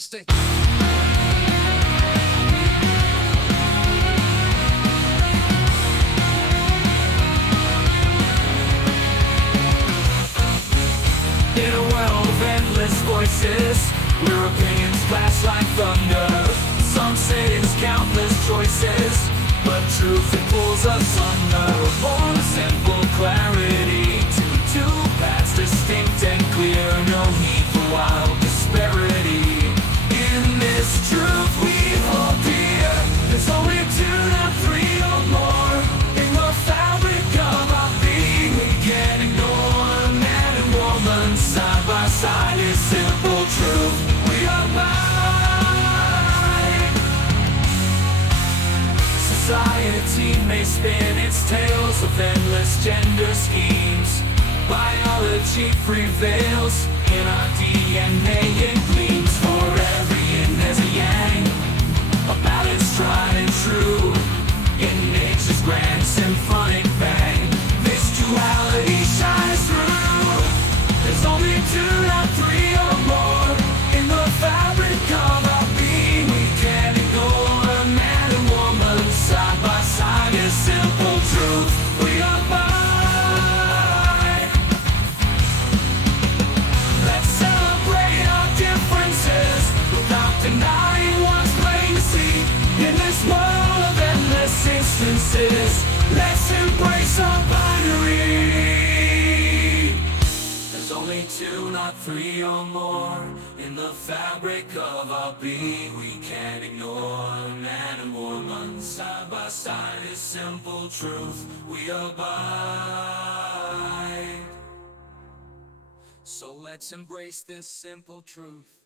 Stay. In a world of endless voices, where opinions flash like thunder, some say there's countless choices, but truth it pulls us under. For a simple clarity, two paths distinct and clear, no need for wild disparity. In this truth we hold dear, there's only two, not three or more. In the fabric of our being, we can't ignore man and woman side by side. Is simple truth we abide. Society may spin its tales of endless gender schemes. Biology prevails, in our DNA it gleams. For every yin there's a yang, a balance tried and true. In nature's grand symphonic bang, this duality shines through. There's only two, not three or more. In the fabric of our being, we can't ignore man and woman side by side. Is simple truth we abide. Denying what's plain to see. In this world of endless instances, let's embrace our binary. There's only two, not three or more. In the fabric of our being, we can't ignore man and woman side by side. Is simple truth we abide. So let's embrace this simple truth.